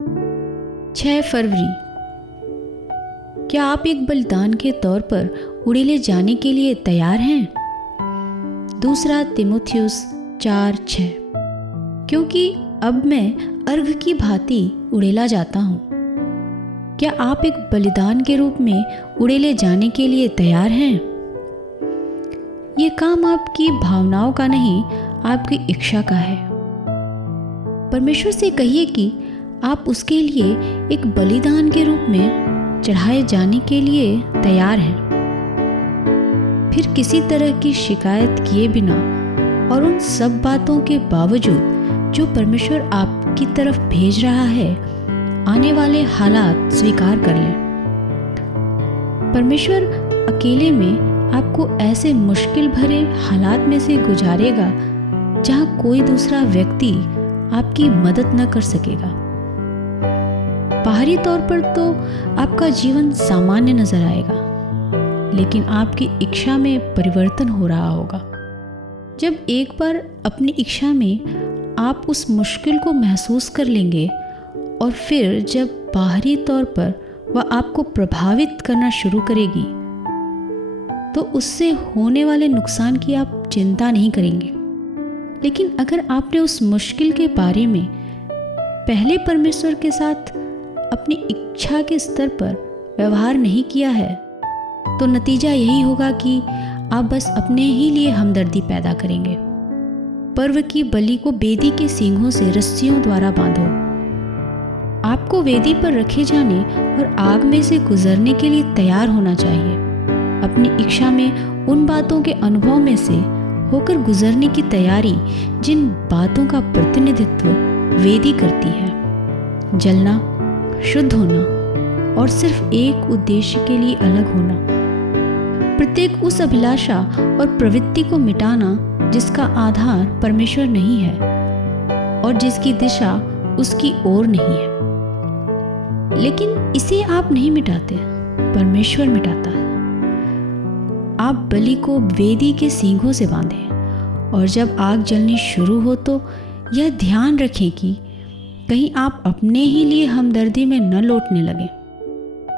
6 फरवरी। क्या आप एक बलिदान के तौर पर उड़ेले जाने के लिए तैयार हैं? दूसरा तिमुथियुस 4:6। क्योंकि अब मैं अर्घ की भांति उड़ेला जाता हूँ। क्या आप एक बलिदान के रूप में उड़ेले जाने के लिए तैयार हैं? ये काम आपकी भावनाओं का नहीं, आपकी इच्छा का है। परमेश्वर से कहिए कि आप उसके लिए एक बलिदान के रूप में चढ़ाए जाने के लिए तैयार हैं। फिर किसी तरह की शिकायत किए बिना और उन सब बातों के बावजूद जो परमेश्वर आपकी तरफ भेज रहा है, आने वाले हालात स्वीकार कर लें। परमेश्वर अकेले में आपको ऐसे मुश्किल भरे हालात में से गुजारेगा जहां कोई दूसरा व्यक्ति आपकी मदद न कर सकेगा। बाहरी तौर पर तो आपका जीवन सामान्य नजर आएगा, लेकिन आपकी इच्छा में परिवर्तन हो रहा होगा। जब एक बार अपनी इच्छा में आप उस मुश्किल को महसूस कर लेंगे और फिर जब बाहरी तौर पर वह आपको प्रभावित करना शुरू करेगी, तो उससे होने वाले नुकसान की आप चिंता नहीं करेंगे। लेकिन अगर आपने उस मुश्किल के बारे में पहले परमेश्वर के साथ अपनी इच्छा के स्तर पर व्यवहार नहीं किया है, तो नतीजा यही होगा कि आप बस अपने ही लिए हमदर्दी पैदा करेंगे। पर्व की बलि को वेदी के सींगों से रस्सियों द्वारा बांधो। आपको वेदी पर रखे जाने और आग में से गुजरने के लिए तैयार होना चाहिए। अपनी इच्छा में उन बातों के अनुभव में से होकर गुजरने की तैयारी, जिन बातों का प्रतिनिधित्व वेदी करती है, जलना, शुद्ध होना और सिर्फ एक उद्देश्य के लिए अलग होना। प्रत्येक उस अभिलाषा और प्रवृत्ति को मिटाना जिसका आधार परमेश्वर नहीं है और जिसकी दिशा उसकी ओर नहीं है। लेकिन इसे आप नहीं मिटाते, परमेश्वर मिटाता है। आप बलि को वेदी के सींगों से बांधें और जब आग जलनी शुरू हो तो यह ध्यान रखें कि कहीं आप अपने ही लिए हमदर्दी में न लौटने लगें।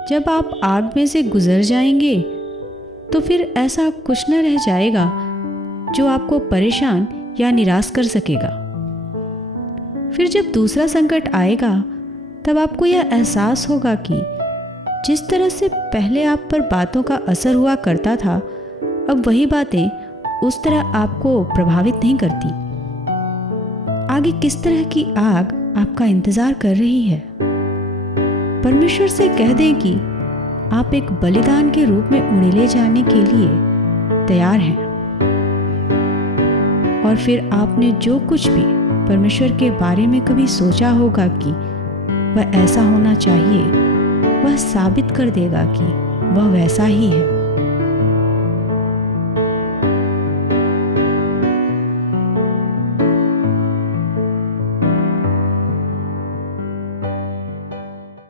जब आप आग में से गुजर जाएंगे तो फिर ऐसा कुछ न रह जाएगा जो आपको परेशान या निराश कर सकेगा। फिर जब दूसरा संकट आएगा, तब आपको यह एहसास होगा कि जिस तरह से पहले आप पर बातों का असर हुआ करता था, अब वही बातें उस तरह आपको प्रभावित नहीं करती। आगे किस तरह की आग आपका इंतजार कर रही है? परमेश्वर से कह दें कि आप एक बलिदान के रूप में उड़ेले जाने के लिए तैयार हैं। और फिर आपने जो कुछ भी परमेश्वर के बारे में कभी सोचा होगा कि वह ऐसा होना चाहिए, वह साबित कर देगा कि वह वैसा ही है।